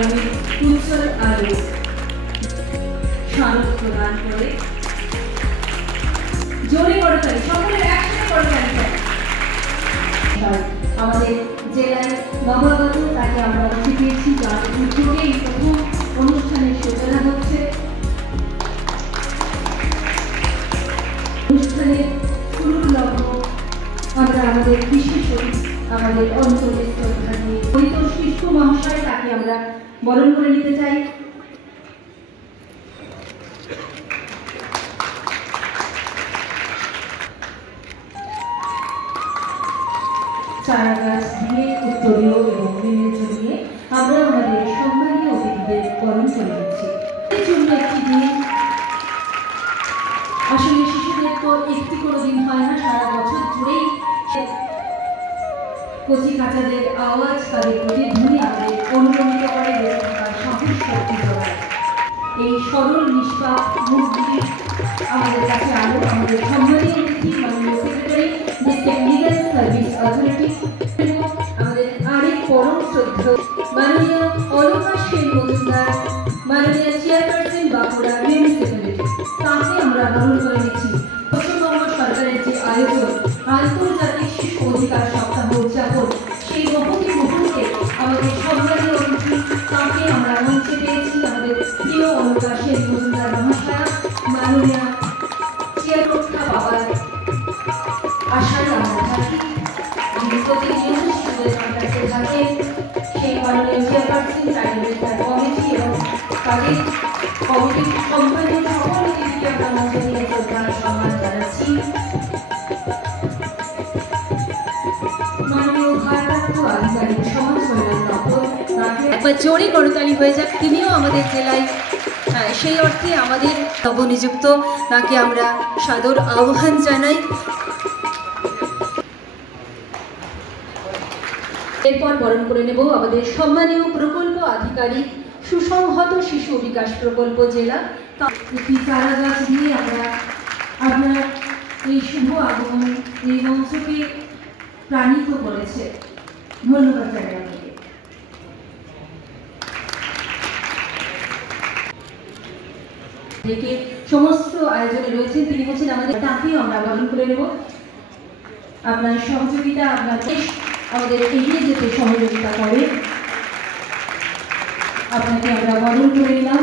আগামী উজ্জ্বল আলো স্মারক প্রদান করে জোরে করতালি, সকলের একসাথে করতালি। আমাদের জেলায় নবাগত তাকে আমরা শিখিয়েছি, যার উদ্যোগে এই প্রথম অনুষ্ঠানের সূচনা হচ্ছে। অনুষ্ঠানের শুরুর লগ্ন আমরা আমাদের বিশেষ আমাদের অঞ্চলের শ্রদ্ধানীয় পরিতোষ শিশু মহাশয়, তাকে আমরা বরণ করে নিতে চাই। চারা গাছ দিয়ে উত্তরীয় এবং মেনে জড়িয়ে আমরা আমাদের সম্মানীয় অতিথিদের বরণ করে দিচ্ছি। এর জন্য একটি দিন, আসলে শিশুদের তো একটি কোনো দিন হয় না, সারা বছর জুড়েই কচি কাচাদের আওয়াজ তাদের প্রতিধ্বনি আমাদের অনুপ্রাণিত করে, বেঁচে থাকার সাহস শক্তি যোগায়। এই সরল নিষ্পাপ মুখগুলি আমাদের কাছে আলো। আমাদের সম্মানীয় অতিথি মাননীয় secretary district legal service authority, আমাদের আরেক পরম শ্রদ্ধেয় মাননীয় অলকা সেন মজুমদার, মাননীয় চেয়ারপারসন বাঁকুড়া মিউনিসিপ্যালিটি, তাকে আমরা বরণ করে নিচ্ছি। পশ্চিমবঙ্গ সরকারের যে আয়োজন আন্তর্জাতিক শিশু অধিকার সপ্তাহ উদযাপন, সেই মহতি মুহূর্তে আমাদের সম্মানীয় অতিথি তাকে আমরা মঞ্চে পেয়েছি। আমাদের প্রিয় অলকা সেন মজুমদার মহাশয়া মাননীয় চেয়ারপারসন বাবার আশায় আমরা থাকি, প্রতিনিয়ত শিশুদের কন্ট্যাক্টে থাকে। সেই মাননীয় চেয়ারপারসন চাইল্ড ওয়েলফেয়ার কমিটি এবং তাদের কমিটির সম্মানীয় সকল অতিথিকে আমরা মঞ্চে নিয়ে শ্রদ্ধা সম্মান জানাচ্ছি। মাননীয় ভারপ্রাপ্ত আধিকারিক সমাজ কল্যাণ দপ্তর, তাকে একবার জোরে করতালি হয়ে যাক। তিনিও আমাদের জেলায় সেই অর্থে আমাদের নবনিযুক্ত, তাকে আমরা সাদর আহ্বান জানাই। এরপর বরণ করে নেব আমাদের সম্মানীয় প্রকল্প আধিকারিক, সুসংহত শিশু বিকাশ প্রকল্প জেলা। একটি চারা গাছ দিয়ে আমরা আপনার এই শুভ আগমন এই মঞ্চকে প্রাণিত করেছে। ধন্যবাদ জানাই আপনাকে। থেকে সমস্ত আয়োজনে রয়েছেন তিনি হচ্ছেন আমাদের, তাকেও আমরা বরণ করে নেব। আপনার সহযোগিতা, আপনার আমাদের এগিয়ে যেতে সহযোগিতা করে, আপনাকে আমরা বরণ করে নিলাম।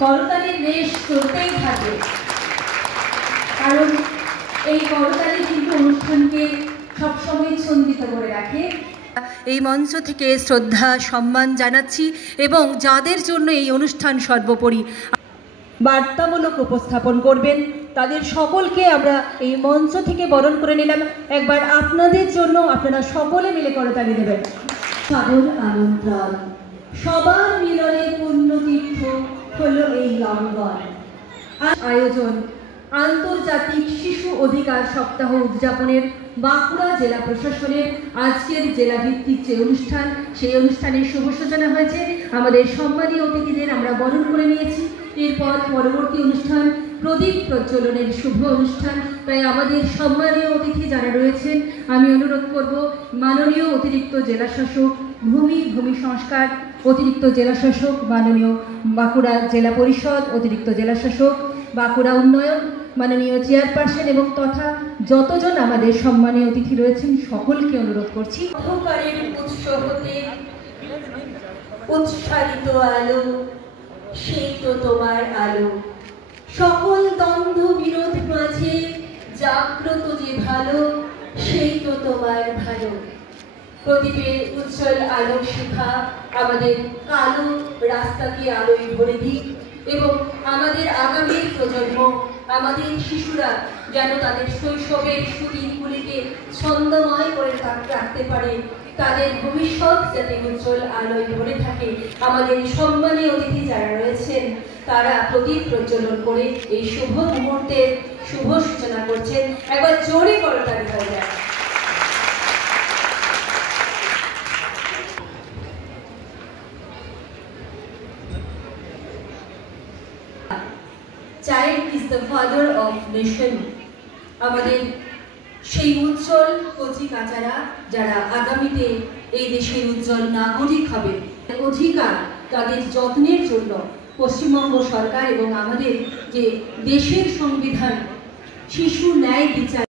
করতালির রেশ চলতেই থাকে, কারণ এই করতালি কিন্তু অনুষ্ঠানকে সবসময় ছন্দিত করে রাখে। এই মঞ্চ থেকে শ্রদ্ধা সম্মান জানাচ্ছি এবং যাদের জন্য এই অনুষ্ঠান সর্বোপরি বার্তামূলক উপস্থাপন করবেন তাদের সকলকে আমরা এই মঞ্চ থেকে বরণ করে নিলাম। একবার আপনাদের জন্য আপনারা সকলে মিলে করতালি দেবেন। সাদর আমন্ত্রণ, সবার মিলনে পুণ্যতীর্থ হলো এই লঙ্ঘন। আয়োজন আন্তর্জাতিক শিশু অধিকার সপ্তাহ উদযাপনের বাঁকুড়া জেলা প্রশাসনের আজকের জেলা ভিত্তিক যে অনুষ্ঠান, সেই অনুষ্ঠানের শুভ সূচনা হয়েছে। আমাদের সম্মানীয় অতিথিদের আমরা বরণ করে নিয়েছি। এরপর পরবর্তী অনুষ্ঠান প্রদীপ প্রজ্বলনের শুভ অনুষ্ঠান। তাই আমাদের সম্মানীয় অতিথি যারা রয়েছেন, আমি অনুরোধ করব মাননীয় অতিরিক্ত জেলাশাসক ভূমি সংস্কার, অতিরিক্ত জেলাশাসক মাননীয় বাঁকুড়া জেলা পরিষদ, অতিরিক্ত জেলাশাসক বাঁকুড়া উন্নয়ন, মাননীয় চেয়ারপারসন এবং তথা যতজন আমাদের সম্মানীয় অতিথি রয়েছেন সকলকে অনুরোধ করছি। অন্ধকারের উৎস হতে উৎসারিত আলো, সেই তো তোমার আলো। সকল দ্বন্দ্ব বিরোধ মাঝে জাগ্রত যে ভালো, সেই তো তোমার ভালো। প্রদীপের উজ্জ্বল আলোক শিখা আমাদের কালো রাস্তাকে আলোয় ভরে দিক এবং আমাদের আগামী প্রজন্ম, আমাদের শিশুরা যেন তাদের শৈশবের সুদিনগুলিকে ছন্দময় করে রাখতে পারে, তাদের ভবিষ্যৎ যাতে উজ্জ্বল আলোয় ভরে থাকে। আমাদের সম্মানীয় অতিথি যারা রয়েছেন তারা প্রদীপ প্রজ্বলন করে এই শুভ মুহূর্তের শুভ সূচনা করছেন। একবার জোরে করতালি হয়ে যায়। Child is the father of nation. আমাদের সেই উজ্জ্বল কচি কাচারা যারা আগামীতে এই দেশের উজ্জ্বল নাগরিক হবে, অধিকার তাদের যত্নের জন্য পশ্চিমবঙ্গ সরকার এবং আমাদের যে দেশের সংবিধান শিশু ন্যায় বিচার